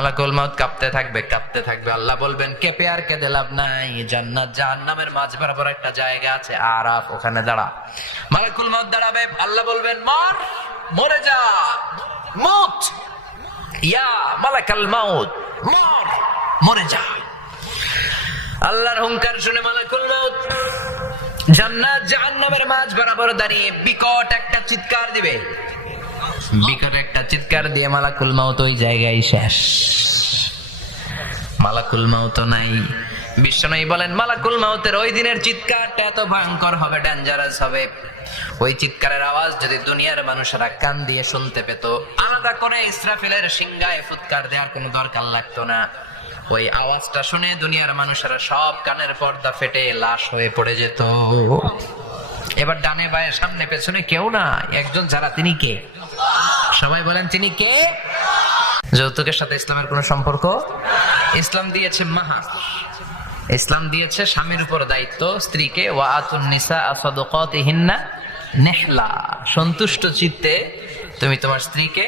মালাকুল মাউত কাঁপতে থাকবে। আল্লাহ বলবেন কেঁপে আর কেঁদে লাভ নাই, জান্নাত জাহান্নামের মাঝ বরাবর একটা জায়গা আছে আরাফ, ওখানে দাঁড়া। মালাকুল মাউত দাঁড়াবে, আল্লাহ বলবেন মরে যা, মত ইয়া মালাকাল মাউত, মরে যা। আল্লাহর হুঙ্কার শুনে মালাকুল মাউত জান্নাত জাহান্নামের মাঝ বরাবর দাঁড়িয়ে বিকট একটা চিৎকার দিবে। বিকট একটা চিৎকার দিয়ে মালাকুল মাউত ওই জায়গায় শেষ। মালাকুল মাউত নাই। বিশ্বনবী বলেন মালাকুল মাউতের ওই দিনের চিৎকারটা এত ভয়ঙ্কর হবে, ডেঞ্জারাস হবে। ওই চিৎকারের আওয়াজ যদি দুনিয়ার মানুষেরা কান দিয়ে শুনতে পেত, আলাদা করে ইসরাফিলের সিংহায় ফুৎকার দেওয়ার কোনো দরকার লাগতো না। ওই আওয়াজটা শুনে দুনিয়ার মানুষেরা সব কানের পর্দা ফেটে লাশ হয়ে পড়ে যেত। এবার ডানে বায়ে সামনে পেছনে কেউ না, একজন যারা, তিনি কে? সবাই বলেন তিনি কে? যৌতুকের সাথে ইসলামের কোন সম্পর্ক? ইসলাম দিয়েছে মাহার, ইসলাম দিয়েছে স্বামীর উপর দায়িত্ব স্ত্রীকে, ওয়া আতুন নিসা সাদাকাতিহিন্না নিহলা, সন্তুষ্ট চিত্তে তুমি তোমার স্ত্রীকে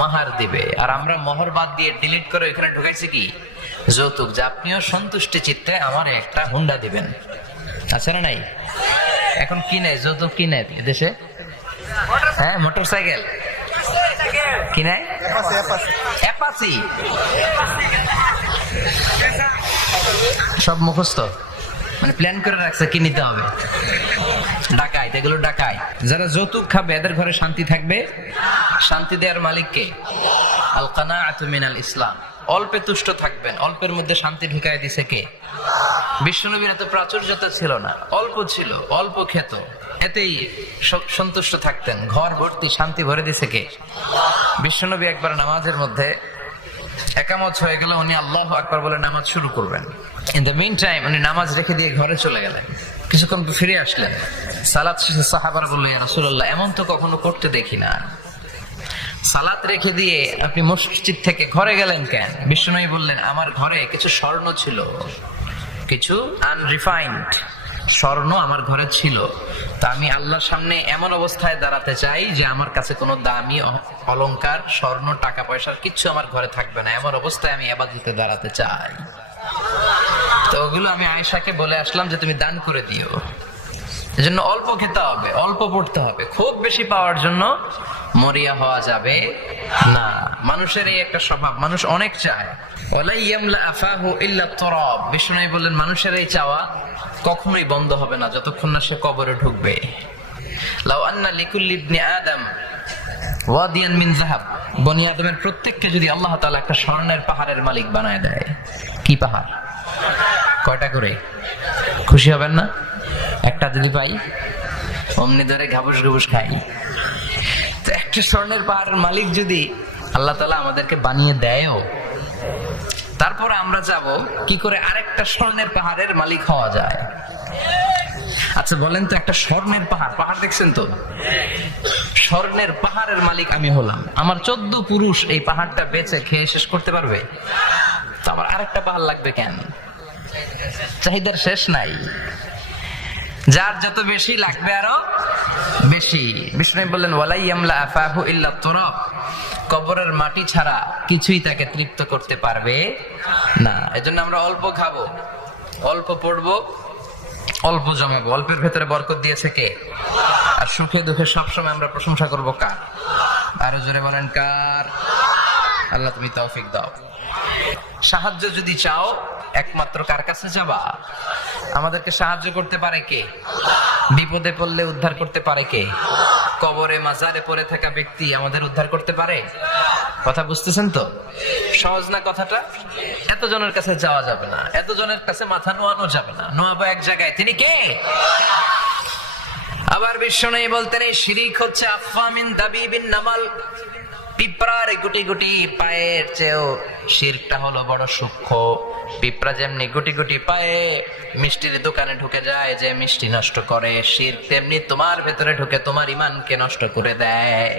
মাহার দিবে। আর আমরা মোহর বাদ দিয়ে ডিলিট করে এখানে ঢুকাইছি কি যৌতুক, যে আপনিও সন্তুষ্টি চিত্তে আমার একটা হুন্ডা দিবেন। আছে না নাই? এখন কি নেই যৌতুক, কি নেই দেশে? হ্যাঁ, মোটরসাইকেল কি নাই? অ্যাপাচি সব মুখস্থ, মানে প্ল্যান করে রাখছে কি নিতে হবে। ডাকাইত, এগুলো ডাকাইত। যারা যৌতুক খাবে এদের ঘরে শান্তি থাকবে? শান্তি দেওয়ার মালিক কে? আল কানাআতু মিনাল ইসলাম। অল্পে তুষ্ট থাকবেন, অল্পের মধ্যে শান্তি ঢুকাই দিছে কে? বিশ্বনবীর এত প্রাচুর্যতা ছিল না, অল্প ছিল, অল্প খেত, এতেই সন্তুষ্ট থাকতেন। ঘর ভর্তি শান্তি ভরে দিছে কে? বিশ্বনবী একবার নামাজের মধ্যে একামত হয়ে গেল, উনি আল্লাহু আকবার বলে নামাজ শুরু করবেন। ইন দ্য মিন টাইম উনি নামাজ রেখে দিয়ে ঘরে চলে গেলেন। কিছুক্ষণ ফিরে আসলেন, সালাত শেষে সাহাবারা বললেন ইয়া রাসূলুল্লাহ, এমন তো কখনো করতে দেখি না, সালাত রেখে দিয়ে আপনি মসজিদ থেকে ঘরে গেলেন কেন? বিশ্বনবী বললেন আমার ঘরে কিছু স্বর্ণ ছিল, কিছু আনরিফাইন্ড স্বর্ণ আমার ঘরে ছিল, তা আমি আল্লাহর সামনে এমন অবস্থায় দাঁড়াতে চাই যে আমার কাছে কোনো দামি অলংকার, স্বর্ণ, টাকা পয়সার কিচ্ছু আমার ঘরে থাকবে না, এমন অবস্থায় আমি ইবাদতে দাঁড়াতে চাই। তো ওগুলো আমি আয়েশাকে বলে আসলাম যে তুমি দান করে দিও। এজন্য অল্প খেতে হবে, অল্প পড়তে হবে। খুব বেশি পাওয়ার জন্য মরিয়া হওয়া যাবে না। মানুষের এই একটা স্বভাব, মানুষ অনেক চায়। ওয়ালা ইয়ামলা আফাহু ইল্লা তুরাব। বিষ্ণু বললেন মানুষের এই চাওয়া কখনোই বন্ধ হবে না যতক্ষণ না সে কবরে ঢুকবে। লাউ আন্না লিকুল্লি ইবনি আদম ওয়াদিয়ান মিন যাহাব। বনি আদমের প্রত্যেককে যদি আল্লাহ তাআলা একটা স্বর্ণের পাহাড়ের মালিক বানায় দেয়, কি পাহাড়? কয়টা করে? খুশি হবেন না? একটা যদি পাই অমনি ধরে ঘাবুস ঘুবুস খাই। তো একটা স্বর্ণের পাহাড়ের মালিক যদি আল্লাহ তাআলা আমাদেরকে বানিয়ে দেয়ও, তারপরে আমরা যাব কি করে আরেকটা স্বর্ণের পাহাড়ের মালিক হওয়া যায়? আচ্ছা বলেন তো, একটা স্বর্ণের পাহাড়, পাহাড় দেখছেন তো, স্বর্ণের পাহাড়ের মালিক আমি হলাম, আমার 14 পুরুষ এই পাহাড়টা বেচে খেয়ে শেষ করতে পারবে? তো আমার আরেকটা পাহাড় লাগবে কেন? চাহিদার শেষ নাই, যার যত বেশি লাগবে আরো বেশি। বিষ্ণু বললেন ওয়ালা ইয়ামলা আফাহু ইল্লা তুরাব। কবরের মাটি ছাড়া কিছুই তাকে তৃপ্ত করতে পারবে না। এজন্য আমরা অল্প খাবো, অল্প পড়বো, অল্প জমাবো। অল্পের ভেতরে বরকত দিয়েছে কে? আর সুখে দুঃখে সবসময় আমরা প্রশংসা করবো কার? আরো জোরে বলেন কার? আল্লাহ তুমি তৌফিক দাও। সাহায্য যদি চাও একমাত্র কার কাছে যাবা? আমাদেরকে সাহায্য করতে পারে কে? বিপদে পড়লে উদ্ধার করতে পারে কে? কবরে মাজারে পড়ে থাকা ব্যক্তি আমাদের উদ্ধার করতে পারে? কথা বুঝতেছেন তো? সহজ না কথাটা? এতজনের কাছে যাওয়া যাবে না, এতজনের কাছে মাথা নোয়ানো যাবে না, নোয়াবো এক জায়গায়। তিনি কে? আবার বিশ্বনবী বলতেন এই শিরিক হচ্ছে আফামিন দাবিবিন নামাল। পিঁপড়ার গুটি গুটি পায়ের চেয়েও শিরকটা হলো বড় সূক্ষ্ম। পিঁপড়া যেমনি গুটি গুটি পায়ে মিষ্টির দোকানে ঢুকে যায়, যে মিষ্টি নষ্ট করে, শিরক তেমনি তোমার ভেতরে ঢুকে তোমার ঈমানকে নষ্ট করে দেয়।